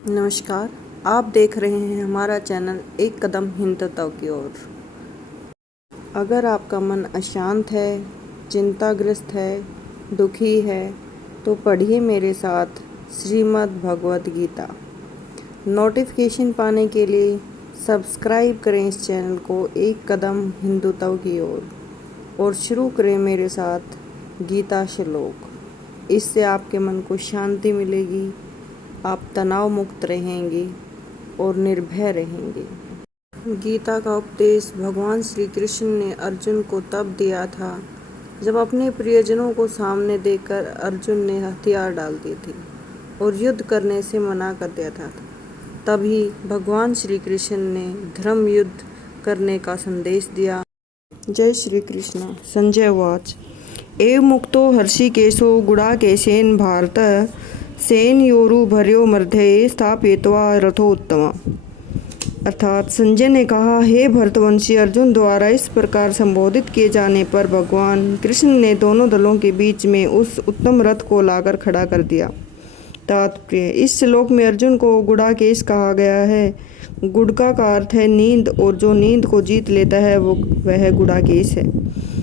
नमस्कार। आप देख रहे हैं हमारा चैनल एक कदम हिंदुत्व की ओर। अगर आपका मन अशांत है, चिंताग्रस्त है, दुखी है, तो पढ़िए मेरे साथ श्रीमद् भगवद गीता। नोटिफिकेशन पाने के लिए सब्सक्राइब करें इस चैनल को एक कदम हिंदुत्व की ओर और शुरू करें मेरे साथ गीता श्लोक। इससे आपके मन को शांति मिलेगी, आप तनाव मुक्त रहेंगे और निर्भय रहेंगे। गीता का उपदेश भगवान श्री कृष्ण ने अर्जुन को तब दिया था जब अपने प्रियजनों को सामने देखकर अर्जुन ने हथियार डाल दिए थे और युद्ध करने से मना कर दिया था। तभी भगवान श्री कृष्ण ने धर्म युद्ध करने का संदेश दिया। जय श्री कृष्ण। संजय उवाच एव मुक्तो हर्षिकेशो गुडाकेशेन भारत सेनयोरुभर्यो मध्ये स्थापयित्वा रथोत्तम। अर्थात संजय ने कहा, हे भरतवंशी अर्जुन द्वारा इस प्रकार संबोधित किए जाने पर भगवान कृष्ण ने दोनों दलों के बीच में उस उत्तम रथ को लाकर खड़ा कर दिया। तात्पर्य, इस श्लोक में अर्जुन को गुडाकेश कहा गया है। गुडका का अर्थ है नींद, और जो नींद को जीत लेता है वह गुडाकेश है।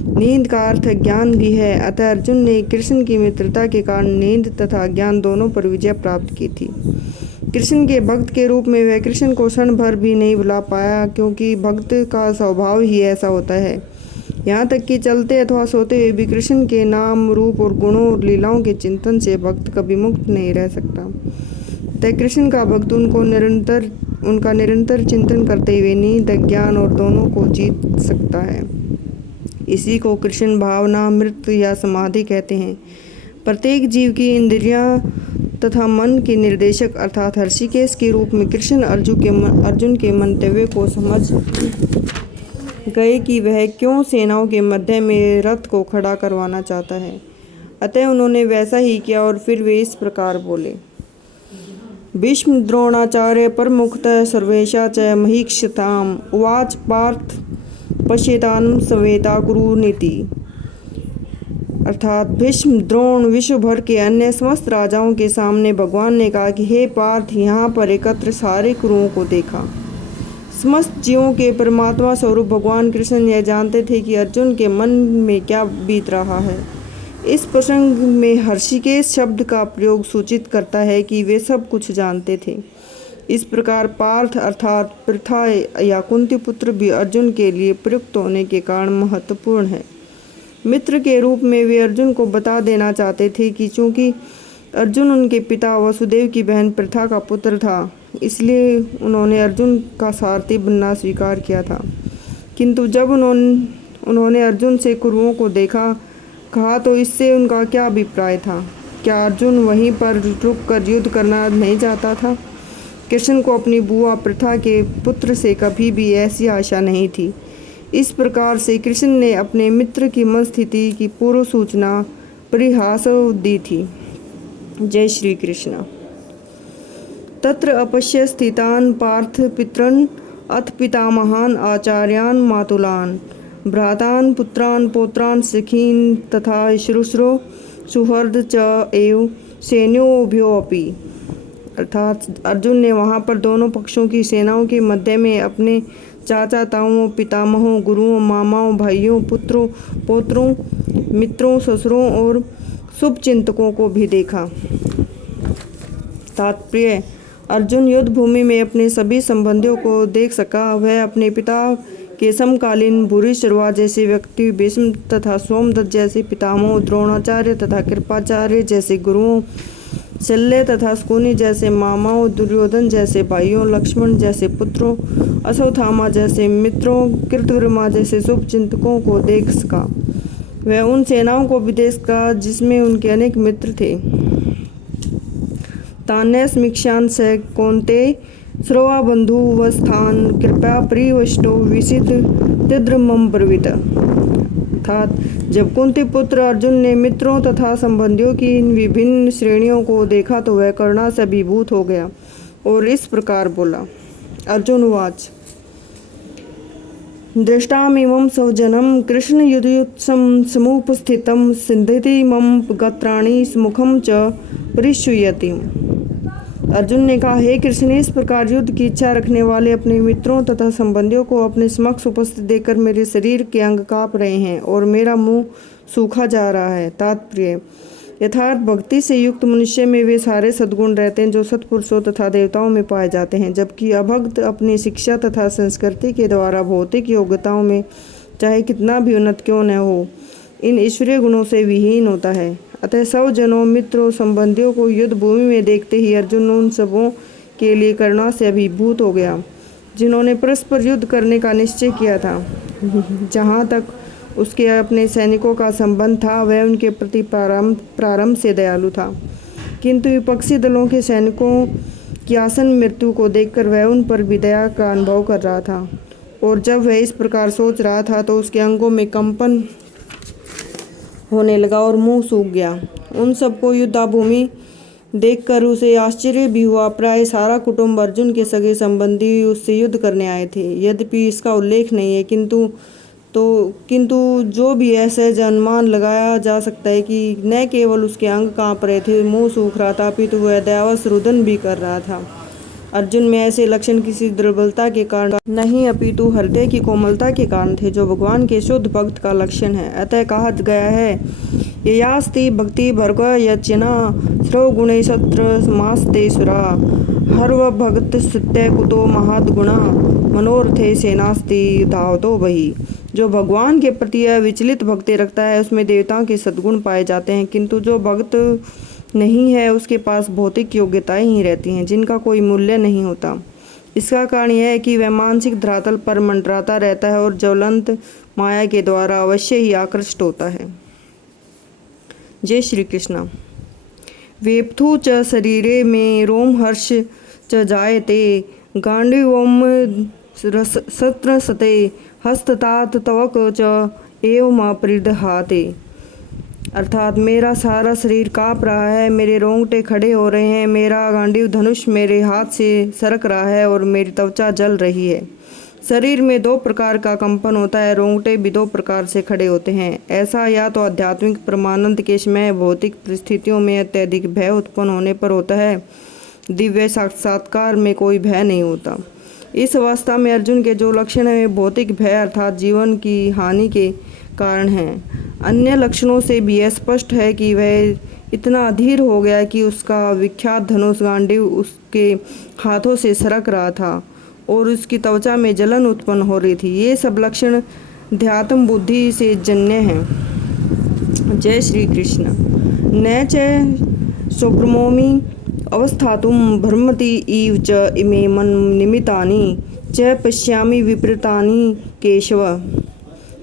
नींद का अर्थ ज्ञान भी है। अतः अर्जुन ने कृष्ण की मित्रता के कारण नींद तथा ज्ञान दोनों पर विजय प्राप्त की थी। कृष्ण के भक्त के रूप में वह कृष्ण को क्षण भर भी नहीं भुला पाया, क्योंकि भक्त का स्वभाव ही ऐसा होता है। यहाँ तक कि चलते अथवा सोते हुए भी कृष्ण के नाम, रूप और गुणों और लीलाओं के चिंतन से भक्त कभी मुक्त नहीं रह सकता। तय कृष्ण का भक्त उनका निरंतर चिंतन करते हुए नींद, ज्ञान और दोनों को जीत सकता है। इसी को कृष्ण भावना, मृत या समाधि कहते हैं। प्रत्येक जीव की इंद्रियां तथा मन के निर्देशक अर्थात हर्षिकेश के रूप में कृष्ण अर्जुन के मंतव्य को समझ गए कि वह क्यों सेनाओं के मध्य में रथ को खड़ा करवाना चाहता है। अतः उन्होंने वैसा ही किया और फिर वे इस प्रकार बोले। भीष्म द्रोणाचार्य प्रमुखतः सर्वेशा च महीक्षताम उवाच पार्थ पश्येतान संवेता कुरु नीति। अर्थात भीष्म, द्रोण, विश्व भर के अन्य समस्त राजाओं के सामने भगवान ने कहा कि हे पार्थ, यहाँ पर एकत्र सारे कुरुओं को देखा। समस्त जीवों के परमात्मा स्वरूप भगवान कृष्ण यह जानते थे कि अर्जुन के मन में क्या बीत रहा है। इस प्रसंग में हर्षिकेश शब्द का प्रयोग सूचित करता है कि वे सब कुछ जानते थे। इस प्रकार पार्थ अर्थात पृथा या कुंती पुत्र भी अर्जुन के लिए प्रयुक्त होने के कारण महत्वपूर्ण है। मित्र के रूप में वे अर्जुन को बता देना चाहते थे कि चूंकि अर्जुन उनके पिता वसुदेव की बहन पृथा का पुत्र था, इसलिए उन्होंने अर्जुन का सारथी बनना स्वीकार किया था। किंतु जब उन्होंने अर्जुन से कुरुओं को कहा तो इससे उनका क्या अभिप्राय था? क्या अर्जुन वहीं पर रुककर युद्ध करना नहीं चाहता था? कृष्ण को अपनी बुआ पृथा के पुत्र से कभी भी ऐसी आशा नहीं थी। इस प्रकार से कृष्ण ने अपने मित्र की मन स्थिति की पूर्व सूचना परिहास दी थी। जय श्री कृष्ण। तत्र अपश्य स्थितान पार्थ पितरन अथ पितामहान आचार्यान मातुलान भ्रातान पुत्रान पौत्रान सखीन तथा श्रुश्रो सुहृद च एव सैन्योभ्योऽपि। अर्थात अर्जुन ने वहाँ पर दोनों पक्षों की सेनाओं के मध्य में अपने चाचा ताऊओं, पितामहों, गुरुओं, मामाओं, भाइयों, पुत्रों, पौत्रों, मित्रों, ससुरों और शुभचिंतकों को भी देखा। तात्पर्य, अर्जुन युद्ध भूमि में अपने सभी संबंधियों को देख सका। वह अपने पिता के समकालीन भूरिश्रवा जैसे व्यक्ति, भीष्म तथा सोमदत्त जैसे पितामहों, द्रोणाचार्य तथा कृपाचार्य जैसे गुरुओं, शल्य तथा शकुनि जैसे मामाओं, दुर्योधन जैसे भाइयों, लक्ष्मण जैसे पुत्रों, अश्वत्थामा जैसे मित्रों, कृतवर्मा जैसे शुभचिंतकों को देख सका। वह उन सेनाओं को भी देख सका जिसमें उनके अनेक मित्र थे। तान्यस्मिक्षान् स कौन्तेय श्रवा बंधुवस्थान कृपया परिवष्टो विसित तिद्र मम ब्रवीत। अर्थात जब कुंती पुत्र अर्जुन ने मित्रों तथा संबंधियों की इन विभिन्न श्रेणियों को देखा तो वह करुणा से अभिभूत हो गया और इस प्रकार बोला। अर्जुन उवाच दृष्टामिमं सौजन्यं कृष्ण युधयुत्सं समुपस्थितं सिन्धति मम गात्राणि मुखं च परिशूयति। अर्जुन ने कहा, हे कृष्ण, इस प्रकार युद्ध की इच्छा रखने वाले अपने मित्रों तथा संबंधियों को अपने समक्ष उपस्थित देखकर मेरे शरीर के अंग कांप रहे हैं और मेरा मुंह सूखा जा रहा है। तात्पर्य: यथार्थ भक्ति से युक्त मनुष्य में वे सारे सद्गुण रहते हैं जो सत्पुरुषों तथा देवताओं में पाए जाते हैं, जबकि अभक्त अपनी शिक्षा तथा संस्कृति के द्वारा भौतिक योग्यताओं में चाहे कितना भी उन्नत क्यों न हो, इन ईश्वरीय गुणों से विहीन होता है। अतः सब जनों, मित्रों, संबंधियों को युद्ध भूमि में देखते ही अर्जुन उन सबों के लिए करुणा से अभिभूत हो गया जिन्होंने परस्पर युद्ध करने का निश्चय किया था। जहाँ तक उसके अपने सैनिकों का संबंध था, वह उनके प्रति प्रारंभ से दयालु था, किंतु विपक्षी दलों के सैनिकों की आसन मृत्यु को देखकर वह उन पर भी दया का अनुभव कर रहा था। और जब वह इस प्रकार सोच रहा था तो उसके अंगों में कंपन होने लगा और मुंह सूख गया। उन सबको युद्धाभूमि देखकर उसे आश्चर्य भी हुआ। प्राय सारा कुटुंब, अर्जुन के सगे संबंधी उससे युद्ध करने आए थे। यद्यपि इसका उल्लेख नहीं है, किंतु जो भी ऐसे अनुमान लगाया जा सकता है कि न केवल उसके अंग कांप रहे थे, मुंह सूख रहा था, अपितु वह दयावश रुदन भी कर रहा था। अर्जुन में ऐसे लक्षण किसी दुर्बलता के कारण नहीं, अपितु हृदय की कोमलता के कारण थे, जो भगवान के शुद्ध भक्त का लक्षण है। अतः कहा गया है, ययास्ति भक्ति भर्ग यचना स्रव गुणे सत्र समास्ते सुरा हर्व भगत सत्य कुतो महद गुणा मनोरथे सेनास्ति धावतो बही। जो भगवान के प्रति अविचलित भक्ति रखता है, उसमें देवताओं के सद्गुण पाए जाते हैं, किंतु जो भक्त नहीं है, उसके पास भौतिक योग्यताएं ही रहती हैं जिनका कोई मूल्य नहीं होता। इसका कारण यह है कि वह मानसिक धरातल पर मंडराता रहता है और ज्वलंत माया के द्वारा अवश्य ही आकृष्ट होता है। जय श्री कृष्ण। वेप्थु च शरीरे में रोम हर्ष च जायते गांडीवम सत्र सते हस्ततात तवक च एवं परिदहाते। अर्थात मेरा सारा शरीर काँप रहा है, मेरे रोंगटे खड़े हो रहे हैं, मेरा गांडीव धनुष मेरे हाथ से सरक रहा है और मेरी त्वचा जल रही है। शरीर में दो प्रकार का कंपन होता है, रोंगटे भी दो प्रकार से खड़े होते हैं। ऐसा या तो आध्यात्मिक परमानंद के समय भौतिक परिस्थितियों में अत्यधिक भय उत्पन्न होने पर होता है, दिव्य साक्षात्कार में कोई भय नहीं होता। इस अवस्था में अर्जुन के जो लक्षण है, भौतिक भय अर्थात जीवन की हानि के कारण हैं। अन्य लक्षणों से भी यह स्पष्ट है कि वह इतना अधीर हो गया कि उसका विख्यात धनुष गांडीव उसके हाथों से सरक रहा था और उसकी त्वचा में जलन उत्पन्न हो रही थी। ये सब लक्षण ध्यात्म बुद्धि से जन्य हैं। जय श्री कृष्ण। न च स्वप्रमोमि अवस्थातुम भ्रमति इव च इमे मन निमितानि च पश्यामि विपरीतानि केशव।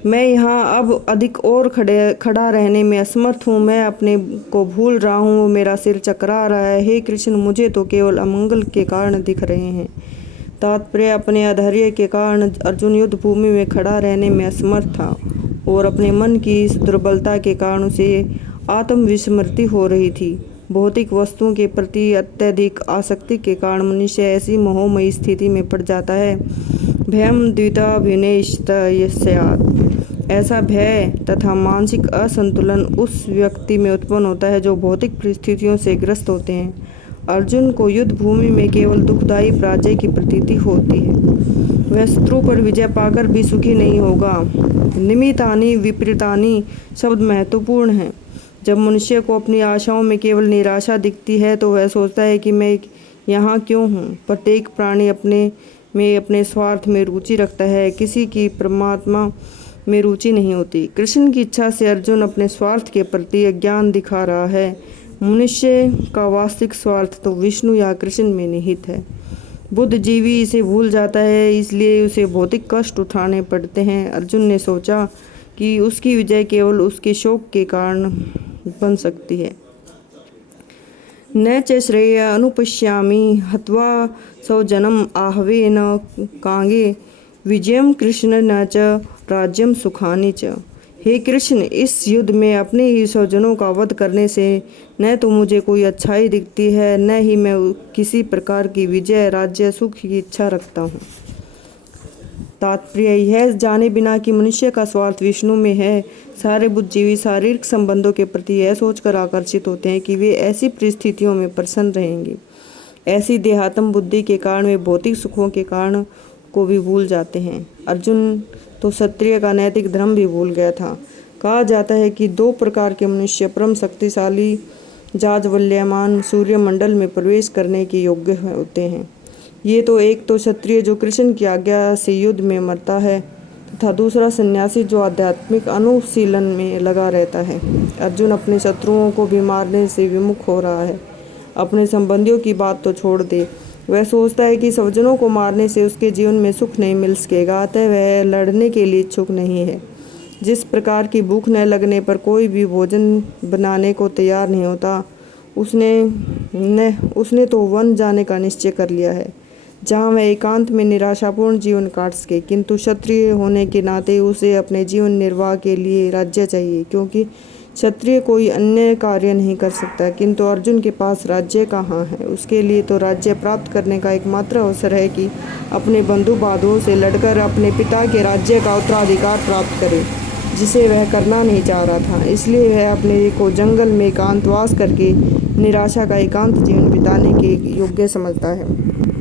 मैं यहाँ अब अधिक और खड़ा रहने में असमर्थ हूँ, मैं अपने को भूल रहा हूँ, मेरा सिर चकरा रहा है। हे कृष्ण, मुझे तो केवल अमंगल के कारण दिख रहे हैं। तात्पर्य: अपने अधैर्य के कारण अर्जुन युद्ध भूमि में खड़ा रहने में असमर्थ था और अपने मन की इस दुर्बलता के कारण उसे आत्मविस्मृति हो रही थी। भौतिक वस्तुओं के प्रति अत्यधिक आसक्ति के कारण मनुष्य ऐसी मोहमयी स्थिति में पड़ जाता है, भयम द्विताभिनिश्चयात्। ऐसा भय तथा मानसिक असंतुलन उस व्यक्ति में उत्पन्न होता है जो भौतिक परिस्थितियों से ग्रस्त होते हैं। अर्जुन को युद्ध भूमि में केवल दुखदायी पराजय की प्रतीति होती है, वह शत्रु पर विजय पाकर भी सुखी नहीं होगा। निमितानि विपरीतानि शब्द महत्वपूर्ण हैं। जब मनुष्य को अपनी आशाओं में केवल निराशा दिखती है तो वह सोचता है कि मैं यहाँ क्यों हूँ। प्रत्येक प्राणी अपने स्वार्थ में रुचि रखता है, किसी की परमात्मा में रुचि नहीं होती। कृष्ण की इच्छा से अर्जुन अपने स्वार्थ के प्रति अज्ञान दिखा रहा है। मनुष्य का वास्तविक स्वार्थ तो विष्णु या कृष्ण में निहित है। बुद्धिजीवी इसे भूल जाता है, इसलिए उसे भौतिक कष्ट उठाने पड़ते हैं। अर्जुन ने सोचा कि उसकी विजय केवल उसके शोक के कारण बन सकती है। न च श्रेय अनुपश्यामि हत्वा स्वजनम आहवे न कांगे विजयम कृष्ण न च राज्यम सुखानि च। हे कृष्ण, इस युद्ध में अपने ही स्वजनों का वध करने से न तो मुझे कोई अच्छाई दिखती है, न ही मैं किसी प्रकार की विजय, राज्य, सुख की इच्छा रखता हूँ। तात्पर्य यह जाने बिना कि मनुष्य का स्वार्थ विष्णु में है, सारे बुद्धिजीवी शारीरिक संबंधों के प्रति यह सोचकर आकर्षित होते हैं कि वे ऐसी परिस्थितियों में प्रसन्न रहेंगे। ऐसी देहात्म बुद्धि के कारण वे भौतिक सुखों के कारण को भी भूल जाते हैं। अर्जुन तो क्षत्रिय का नैतिक धर्म भी भूल गया था। कहा जाता है कि 2 प्रकार के मनुष्य परम शक्तिशाली जाज्वल्यमान सूर्यमंडल में प्रवेश करने के योग्य होते हैं। ये तो एक तो क्षत्रिय जो कृष्ण की आज्ञा से युद्ध में मरता है तथा दूसरा सन्यासी जो आध्यात्मिक अनुशीलन में लगा रहता है। अर्जुन अपने शत्रुओं को भी मारने से विमुख हो रहा है। अपने संबंधियों की बात तो छोड़ दे, वह सोचता है कि स्वजनों को मारने से उसके जीवन में सुख नहीं मिल सकेगा, अतः वह लड़ने के लिए इच्छुक नहीं है। जिस प्रकार की भूख न लगने पर कोई भी भोजन बनाने को तैयार नहीं होता, उसने तो वन जाने का निश्चय कर लिया है, जहाँ वह एकांत में निराशापूर्ण जीवन काट सके। किंतु क्षत्रिय होने के नाते उसे अपने जीवन निर्वाह के लिए राज्य चाहिए, क्योंकि क्षत्रिय कोई अन्य कार्य नहीं कर सकता। किंतु अर्जुन के पास राज्य कहाँ है? उसके लिए तो राज्य प्राप्त करने का एकमात्र अवसर है कि अपने बंधु बांधवों से लड़कर अपने पिता के राज्य का उत्तराधिकार प्राप्त करे, जिसे वह करना नहीं चाह रहा था। इसलिए वह अपने को जंगल में एकांतवास करके निराशा का एकांत जीवन बिताने के योग्य समझता है।